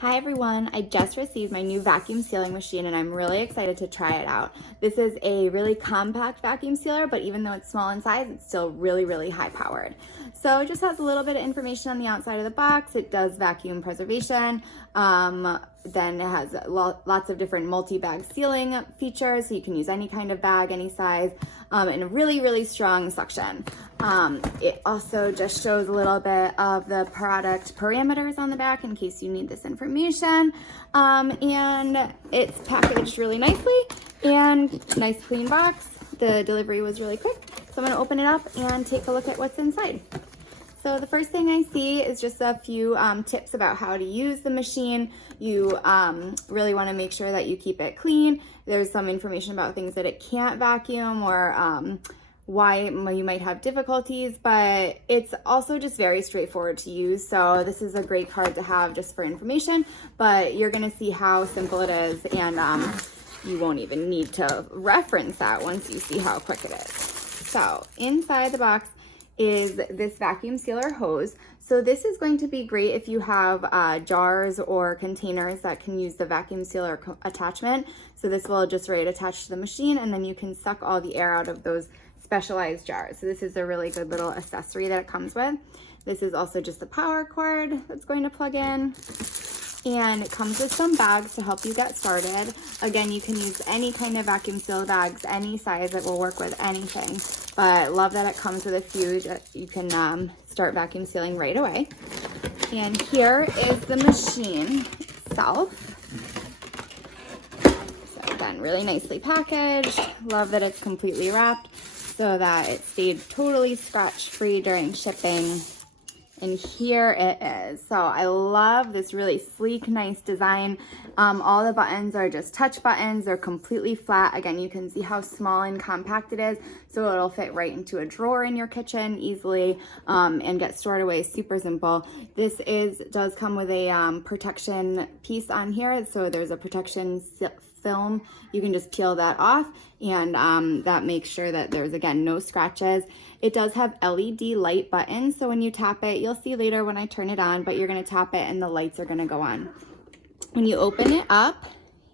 Hi everyone, I just received my new vacuum sealing machine and I'm really excited to try it out. This is a really compact vacuum sealer, but even though it's small in size, it's still really high powered. So it just has a little bit of information on the outside of the box. It does vacuum preservation. Then it has lots of different multi-bag sealing features, so you can use any kind of bag, any size, and a really strong suction. It also just shows a little bit of the product parameters on the back in case you need this information. And it's packaged really nicely and nice clean box. The delivery was really quick. So I'm gonna open it up and take a look at what's inside. So the first thing I see is just a few tips about how to use the machine. You really want to make sure that you keep it clean. There's some information about things that it can't vacuum or why you might have difficulties, but it's also just very straightforward to use. So this is a great card to have just for information, but you're going to see how simple it is, and you won't even need to reference that once you see how quick it is. So inside the box is this vacuum sealer hose. So this is going to be great if you have jars or containers that can use the vacuum sealer attachment. So this will just attach to the machine, and then you can suck all the air out of those specialized jars. So this is a really good little accessory that it comes with. This is also just the power cord that's going to plug in. And it comes with some bags to help you get started. Again, you can use any kind of vacuum seal bags, any size. It will work with anything. But love that it comes with a few that you can start vacuum sealing right away. And here is the machine itself. So again, really nicely packaged. Love that it's completely wrapped so that it stayed totally scratch-free during shipping. And here it is. So I love this really sleek, nice design. All the buttons are just touch buttons. They're completely flat. Again, you can see how small and compact it is. So it'll fit right into a drawer in your kitchen easily and get stored away super simple. This does come with a protection piece on here. So there's a protection film. You can just peel that off, and that makes sure that there's, again, no scratches. It does have LED light buttons, so when you tap it, you'll see later when I turn it on, but you're going to tap it and the lights are going to go on. When you open it up,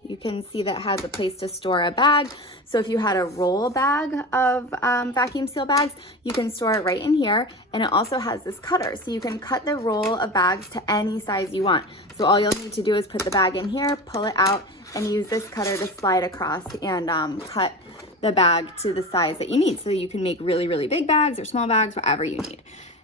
you can see that it has a place to store a bag. So if you had a roll bag of vacuum seal bags, you can store it right in here. And it also has this cutter, so you can cut the roll of bags to any size you want. So all you'll need to do is put the bag in here, pull it out, and use this cutter to slide across and cut the bag to the size that you need. So you can make really big bags or small bags, whatever you need.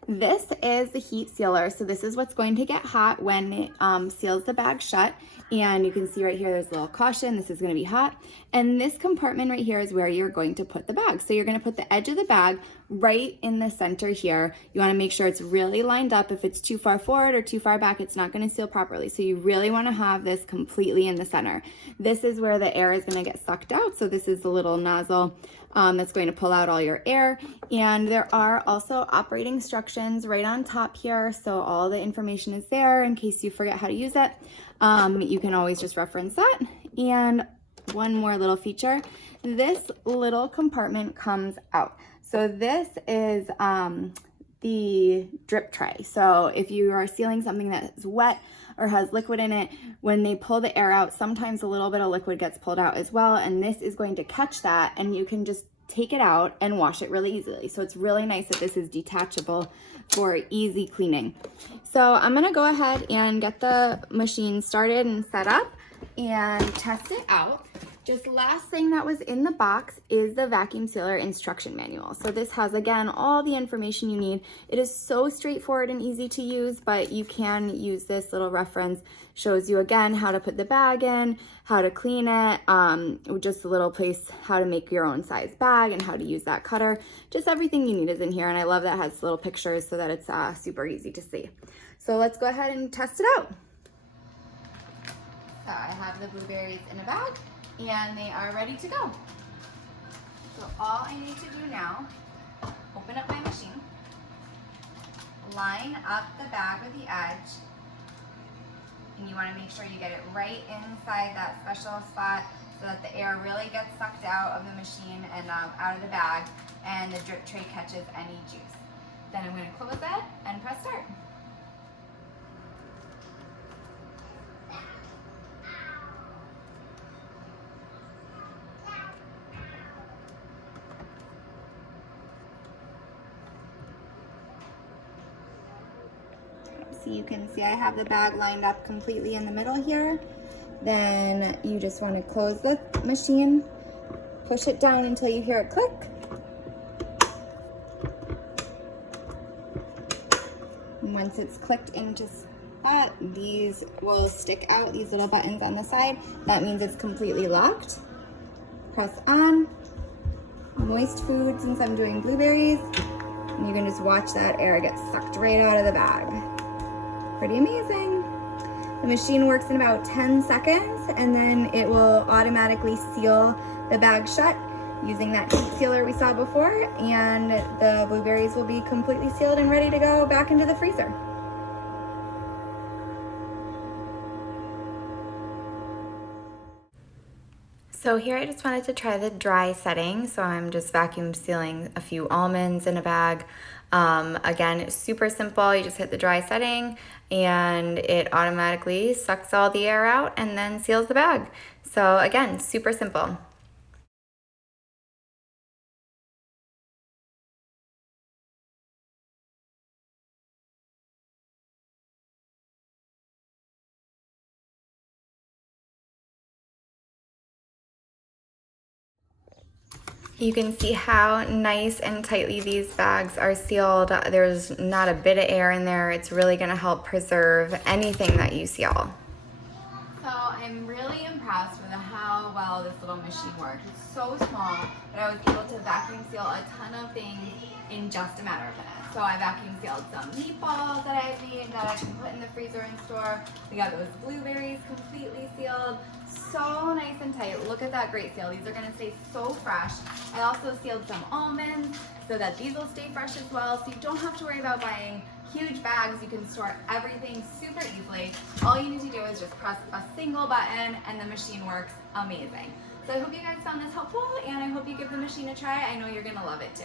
This is the heat sealer. So this is what's going to get hot when it seals the bag shut. And you can see right here, there's a little caution. This is going to be hot. And this compartment right here is where you're going to put the bag. So you're going to put the edge of the bag right in the center here. You want to make sure it's really lined up. If it's too far forward or too far back, it's not going to seal properly. So you really want to have this completely in the center. This is where the air is going to get sucked out. So this is the little nozzle that's going to pull out all your air. And there are also operating instructions right on top here. So all the information is there in case you forget how to use it. You can always just reference that. And one more little feature, this little compartment comes out. So this is the drip tray. So if you are sealing something that is wet or has liquid in it, when they pull the air out, sometimes a little bit of liquid gets pulled out as well. And this is going to catch that, and you can just take it out and wash it really easily. So it's really nice that this is detachable for easy cleaning. So I'm gonna go ahead and get the machine started and set up and test it out. Just last thing that was in the box is the vacuum sealer instruction manual. So this has, again, all the information you need. It is so straightforward and easy to use, but you can use this little reference. Shows you, again, how to put the bag in, how to clean it, just a little place how to make your own size bag and how to use that cutter. Just everything you need is in here, and I love that it has little pictures so that it's super easy to see. So let's go ahead and test it out. So I have the blueberries in a bag, and they are ready to go. So all I need to do now, open up my machine, line up the bag with the edge, and you want to make sure you get it right inside that special spot so that the air really gets sucked out of the machine and out of the bag, and the drip tray catches any juice. Then I'm going to close it and press start. you can see I have the bag lined up completely in the middle here. Then you just want to close the machine, push it down until you hear it click. And once it's clicked into spot, these will stick out, these little buttons on the side. That means it's completely locked. Press on. Moist food, since I'm doing blueberries. And you can just watch that air get sucked right out of the bag. Pretty amazing. The machine works in about 10 seconds and then it will automatically seal the bag shut using that heat sealer we saw before, and the blueberries will be completely sealed and ready to go back into the freezer. So here I just wanted to try the dry setting. So I'm just vacuum sealing a few almonds in a bag. Again, it's super simple. You just hit the dry setting and it automatically sucks all the air out and then seals the bag. So again, super simple. You can see how nice and tightly these bags are sealed. There's not a bit of air in there. It's really gonna help preserve anything that you seal. So I'm really impressed with how well this little machine works. It's so small, but I was able to vacuum seal a ton of things in just a matter of minutes. So I vacuum sealed some meatballs that I've made that I can put in the freezer and store. We got those blueberries completely sealed. So nice and tight. Look at that great seal. These are gonna stay so fresh. I also sealed some almonds so that these will stay fresh as well. So you don't have to worry about buying huge bags. You can store everything super easily. All you need to do is just press a single button and the machine works amazing. So I hope you guys found this helpful and I hope you give the machine a try. I know you're gonna love it too.